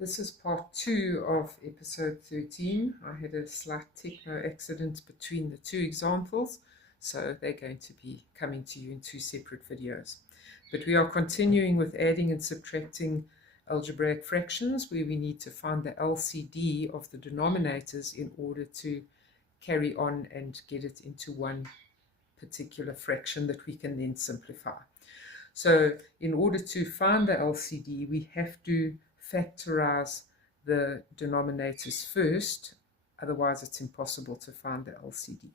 This is part 2 of episode 13. I had a slight techno accident between the two examples, so they're going to be coming to you in two separate videos. But we are continuing with adding and subtracting algebraic fractions, where we need to find the LCD of the denominators in order to carry on and get it into one particular fraction that we can then simplify. So in order to find the LCD, we have to factorize the denominators first, otherwise it's impossible to find the LCD.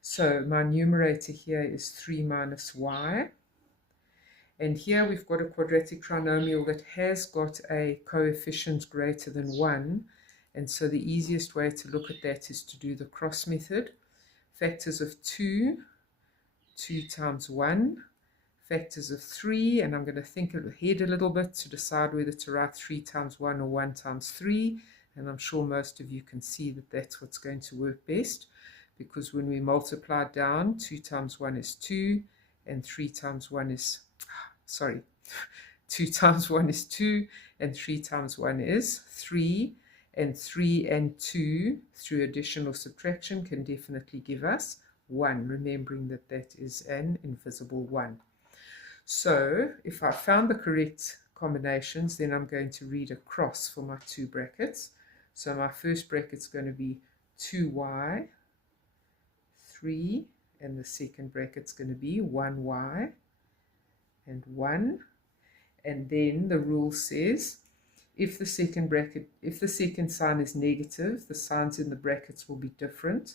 So my numerator here is 3 minus y, and here we've got a quadratic trinomial that has got a coefficient greater than 1, and so the easiest way to look at that is to do the cross method. Factors of 2 times 1, factors of 3, and I'm going to think ahead a little bit to decide whether to write 3 times 1 or 1 times 3, and I'm sure most of you can see that that's what's going to work best, because when we multiply down, 2 times 1 is 2, and 3 times 1 is, 2 times 1 is 2, and 3 times 1 is 3, and 3 and 2 through addition or subtraction can definitely give us 1, remembering that that is an invisible 1. So if I found the correct combinations, then I'm going to read across for my two brackets. So my first bracket's going to be 2y, 3, and the second bracket's going to be 1y and 1. And then the rule says if the second sign is negative, the signs in the brackets will be different,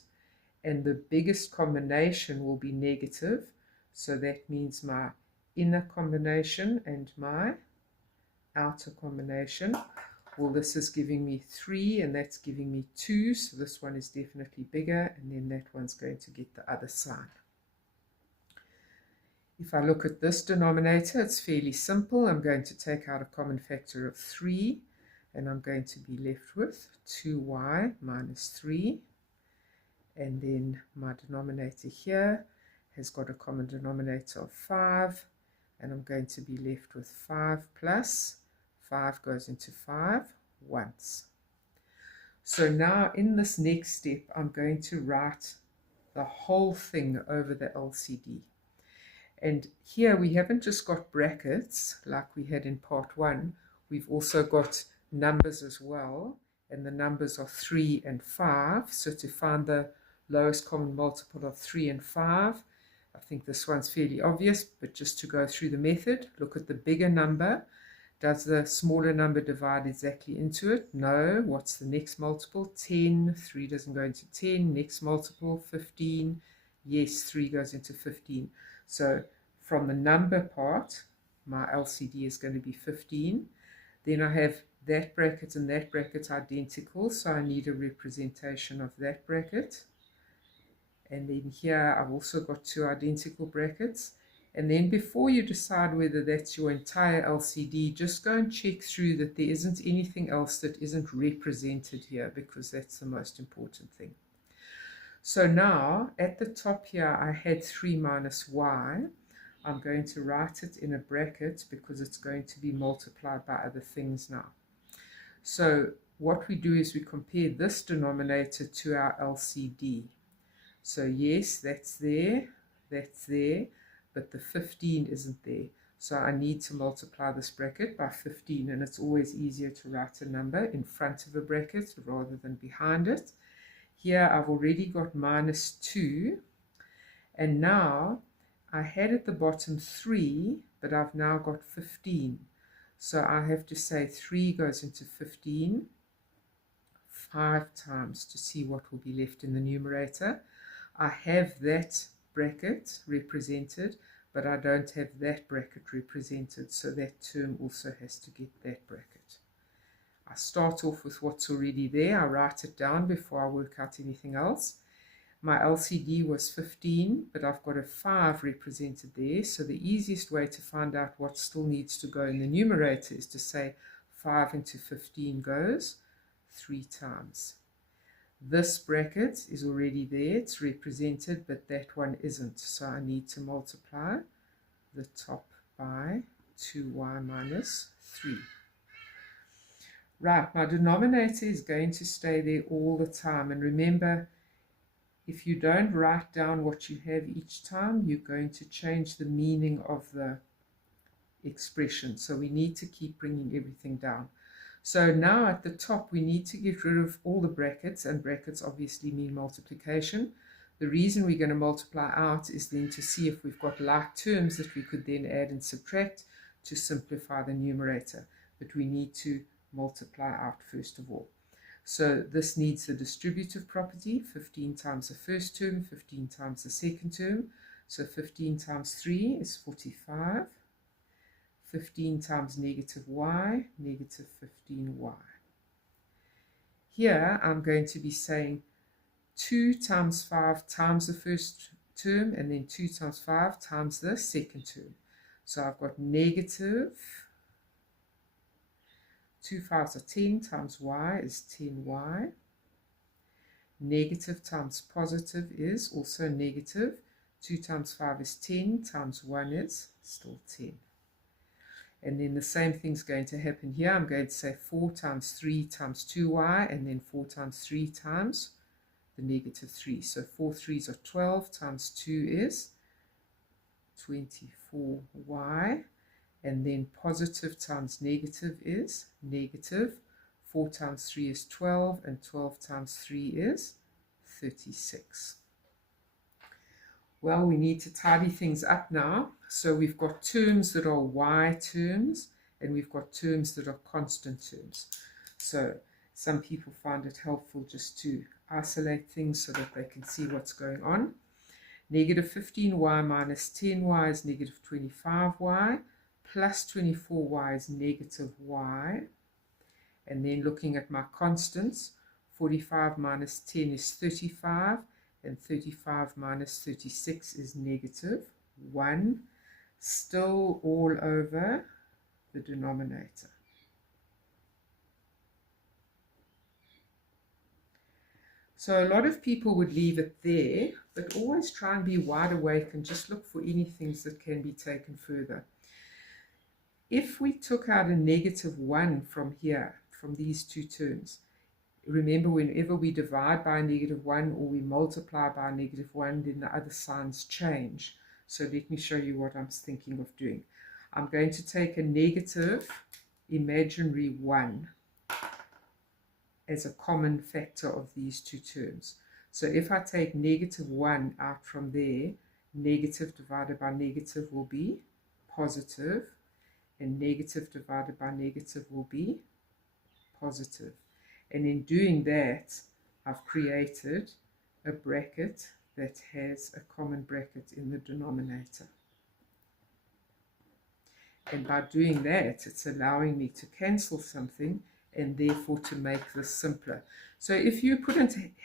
and the biggest combination will be negative. So that means my inner combination and my outer combination. Well, this is giving me 3 and that's giving me 2, so this one is definitely bigger, and then that one's going to get the other sign. If I look at this denominator, it's fairly simple. I'm going to take out a common factor of 3, and I'm going to be left with 2y minus 3, and then my denominator here has got a common denominator of 5, and I'm going to be left with 5 plus 5 goes into 5 once. So now in this next step, I'm going to write the whole thing over the LCD. And here we haven't just got brackets like we had in part 1, we've also got numbers as well, and the numbers are 3 and 5. So to find the lowest common multiple of 3 and 5, I think this one's fairly obvious, but just to go through the method, look at the bigger number. Does the smaller number divide exactly into it? No. What's the next multiple? 10. 3 doesn't go into 10. Next multiple, 15. Yes, 3 goes into 15. So from the number part, my LCD is going to be 15. Then I have that bracket and that bracket identical, so I need a representation of that bracket. And then here I've also got two identical brackets. And then before you decide whether that's your entire LCD, just go and check through that there isn't anything else that isn't represented here, because that's the most important thing. So now at the top here I had 3 minus y. I'm going to write it in a bracket because it's going to be multiplied by other things now. So what we do is we compare this denominator to our LCD. So yes, that's there, but the 15 isn't there. So I need to multiply this bracket by 15, and it's always easier to write a number in front of a bracket rather than behind it. Here I've already got minus 2, and now I had at the bottom 3, but I've now got 15. So I have to say 3 goes into 15 5 times to see what will be left in the numerator. I have that bracket represented, but I don't have that bracket represented, so that term also has to get that bracket. I start off with what's already there. I write it down before I work out anything else. My LCD was 15, but I've got a 5 represented there, so the easiest way to find out what still needs to go in the numerator is to say 5 into 15 goes 3 times. This bracket is already there, it's represented, but that one isn't, so I need to multiply the top by 2y minus 3. Right, my denominator is going to stay there all the time. And remember, if you don't write down what you have each time, you're going to change the meaning of the expression. So we need to keep bringing everything down. So now at the top, we need to get rid of all the brackets, and brackets obviously mean multiplication. The reason we're going to multiply out is then to see if we've got like terms that we could then add and subtract to simplify the numerator. But we need to multiply out first of all. So this needs the distributive property, 15 times the first term, 15 times the second term. So 15 times 3 is 45. 15 times negative y, negative 15y. Here I'm going to be saying 2 times 5 times the first term, and then 2 times 5 times the second term. So I've got negative 2 5s are 10 times y is 10y. Negative times positive is also negative. 2 times 5 is 10 times 1 is still 10. And then the same thing's going to happen here. I'm going to say 4 times 3 times 2y, and then 4 times 3 times the negative 3. So 4 3s are 12 times 2 is 24y. And then positive times negative is negative. 4 times 3 is 12, and 12 times 3 is 36. Well, we need to tidy things up now. So we've got terms that are y terms, and we've got terms that are constant terms. So some people find it helpful just to isolate things so that they can see what's going on. Negative 15y minus 10y is negative 25y, plus 24y is negative y. And then looking at my constants, 45 minus 10 is 35, and 35 minus 36 is negative 1, still all over the denominator. So a lot of people would leave it there, but always try and be wide awake and just look for any things that can be taken further. If we took out a negative 1 from here, from these two terms, remember, whenever we divide by a negative 1 or we multiply by a negative 1, then the other signs change. So let me show you what I'm thinking of doing. I'm going to take a negative imaginary 1 as a common factor of these two terms. So if I take negative 1 out from there, negative divided by negative will be positive, and negative divided by negative will be positive. And in doing that, I've created a bracket that has a common bracket in the denominator. And by doing that, it's allowing me to cancel something and therefore to make this simpler. So if you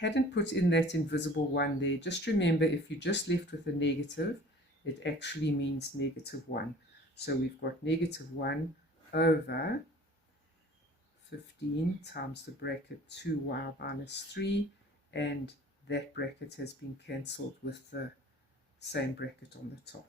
hadn't put in that invisible 1 there, just remember, if you just left with a negative, it actually means negative 1. So we've got negative 1 over 15 times the bracket 2y minus 3, and that bracket has been cancelled with the same bracket on the top.